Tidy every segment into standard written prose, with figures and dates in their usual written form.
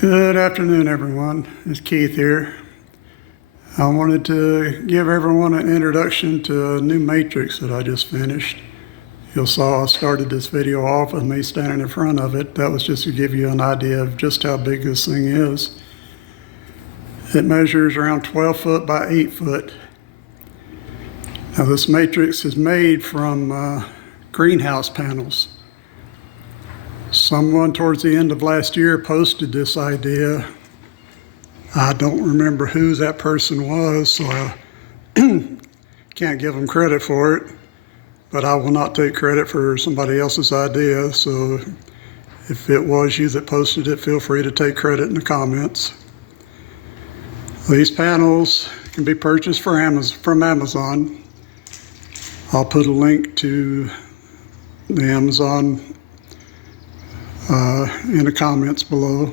Good afternoon, everyone. It's Keith here. I wanted to give everyone an introduction to a new matrix that I just finished. You saw I started this video off with me standing in front of it. That was just to give you an idea of just how big this thing is. It measures around 12 foot by 8 foot. Now this matrix is made from greenhouse panels. Someone towards the end of last year posted this idea. I don't remember who that person was, so I can't give them credit for it, but I will not take credit for somebody else's idea. So if it was you that posted it, feel free to take credit in the comments. These panels can be purchased from Amazon. I'll put a link to the Amazon in the comments below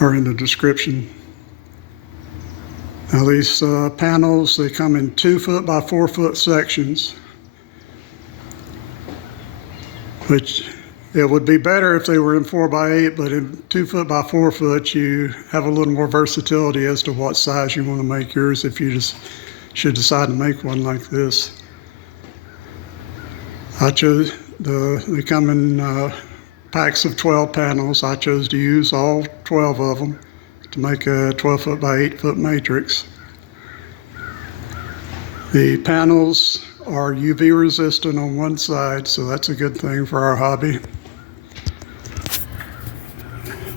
or in the description. Now these panels, they come in 2 foot by 4 foot sections, which it would be better if they were in 4 by 8, but in 2 foot by 4 foot you have a little more versatility as to what size you want to make yours if you just should decide to make one like this. I chose they come in packs of 12 panels. I chose to use all 12 of them to make a 12 foot by 8 foot matrix. The panels are UV resistant on one side, so that's a good thing for our hobby.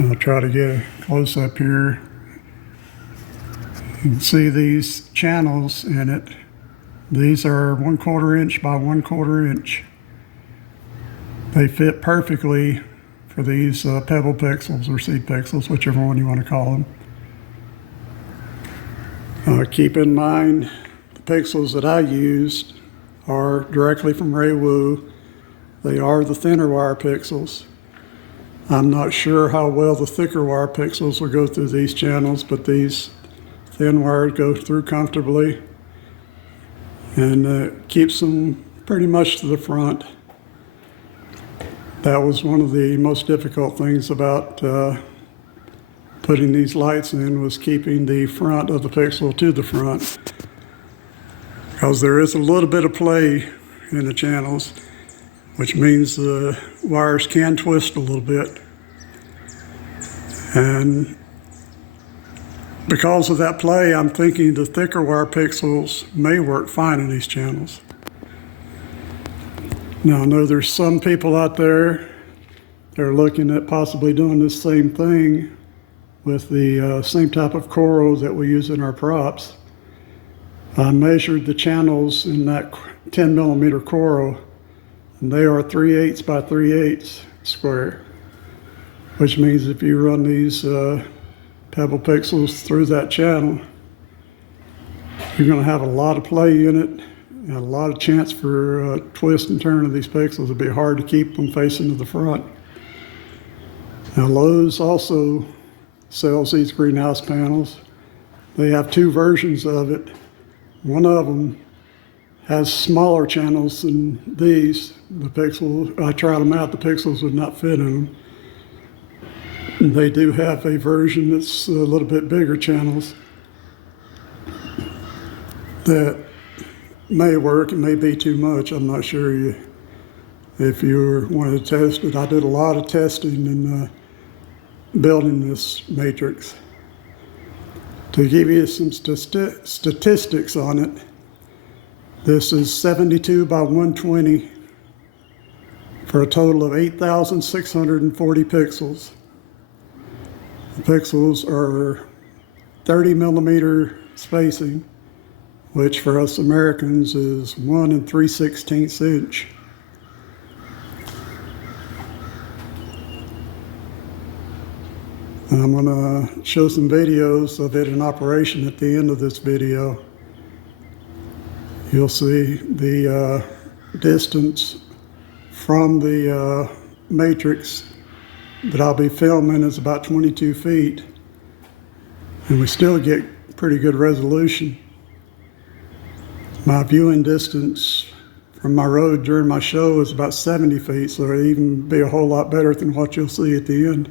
I'll try to get a close up here. You can see these channels in it. These are 1/4 inch by 1/4 inch. They fit perfectly for these Pebble Pixels or Seed Pixels, whichever one you want to call them. Keep in mind, the pixels that I used are directly from Ray Wu. They are the thinner wire pixels. I'm not sure how well the thicker wire pixels will go through these channels, but these thin wires go through comfortably, and keeps them pretty much to the front. That was one of the most difficult things about putting these lights in, was keeping the front of the pixel to the front, because there is a little bit of play in the channels, which means the wires can twist a little bit. And because of that play, I'm thinking the thicker wire pixels may work fine in these channels. Now, I know there's some people out there that are looking at possibly doing this same thing with the same type of coral that we use in our props. I measured the channels in that 10 millimeter coral, and they are 3/8 by 3/8 square, which means if you run these Pebble Pixels through that channel, you're going to have a lot of play in it and a lot of chance for twist and turn of these pixels. It'd be hard to keep them facing to the front. Now Lowe's also sells these greenhouse panels. They have two versions of it. One of them has smaller channels than these. The pixels, I tried them out, the pixels would not fit in them. And they do have a version that's a little bit bigger channels that may work. It may be too much. I'm not sure if you wanted to test it. I did a lot of testing in building this matrix. To give you some statistics on it, this is 72 by 120 for a total of 8,640 pixels. The pixels are 30 millimeter spacing, which for us Americans is 1 3/16 inch. I'm going to show some videos of it in operation at the end of this video. You'll see the distance from the matrix that I'll be filming is about 22 feet, and we still get pretty good resolution. My viewing distance from my road during my show is about 70 feet, so it'll even be a whole lot better than what you'll see at the end.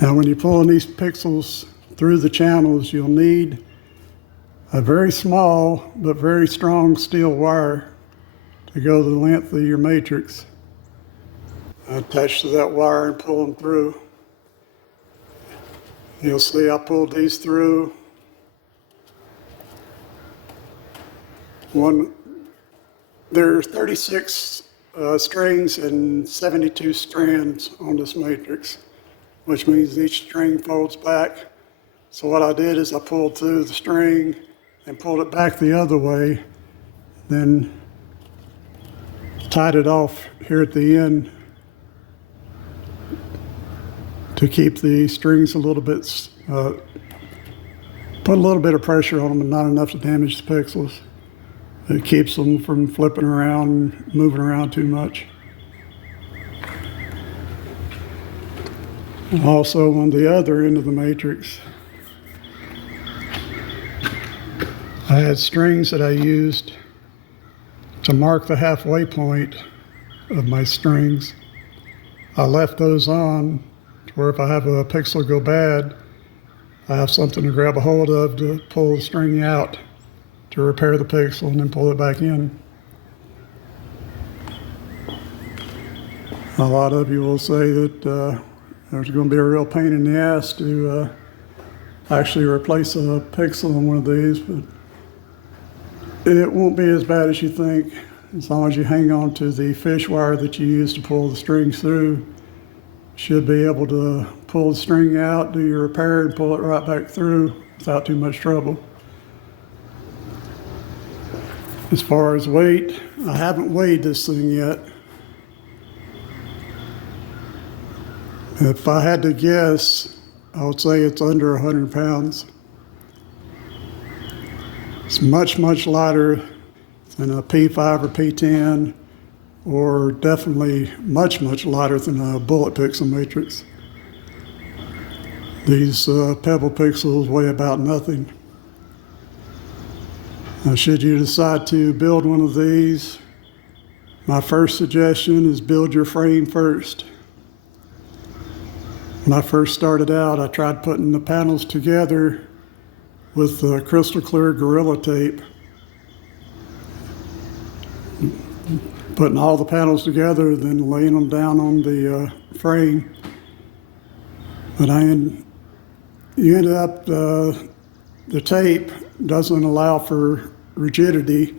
Now when you're pulling these pixels through the channels, you'll need a very small but very strong steel wire to go the length of your matrix. Attach to that wire and pull them through. You'll see I pulled these through. There are 36 strings and 72 strands on this matrix, which means each string folds back. So what I did is I pulled through the string and pulled it back the other way, then tied it off here at the end to keep the strings a little bit, put a little bit of pressure on them and not enough to damage the pixels. It keeps them from flipping around, moving around too much. And also on the other end of the matrix, I had strings that I used to mark the halfway point of my strings. I left those on to where if I have a pixel go bad, I have something to grab a hold of to pull the string out to repair the pixel and then pull it back in. A lot of you will say that there's going to be a real pain in the ass to actually replace a pixel on one of these, but it won't be as bad as you think. As long as you hang on to the fish wire that you use to pull the strings through, you should be able to pull the string out, do your repair, and pull it right back through without too much trouble. As far as weight, I haven't weighed this thing yet. If I had to guess, I would say it's under 100 pounds. It's much, much lighter than a P5 or P10, or definitely much, much lighter than a bullet pixel matrix. These Pebble Pixels weigh about nothing. Now, should you decide to build one of these, my first suggestion is build your frame first. When I first started out, I tried putting the panels together with crystal clear Gorilla Tape, putting all the panels together, then laying them down on the frame. But you end up, the tape doesn't allow for rigidity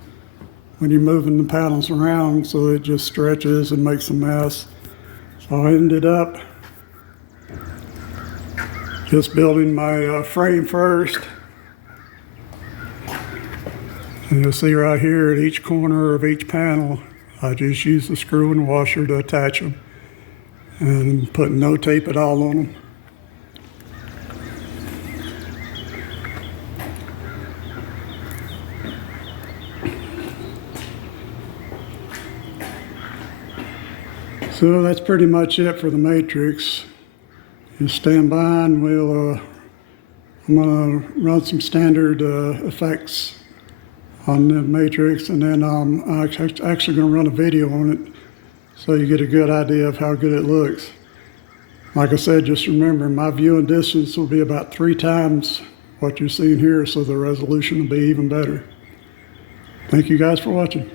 when you're moving the panels around, so it just stretches and makes a mess. So I ended up just building my frame first. And you'll see right here at each corner of each panel, I just use the screw and washer to attach them and put no tape at all on them. So that's pretty much it for the matrix. Just stand by and I'm gonna run some standard effects on the matrix, and then I'm actually gonna run a video on it so you get a good idea of how good it looks. Like I said, just remember my viewing distance will be about 3 times what you're seeing here, so the resolution will be even better. Thank you guys for watching.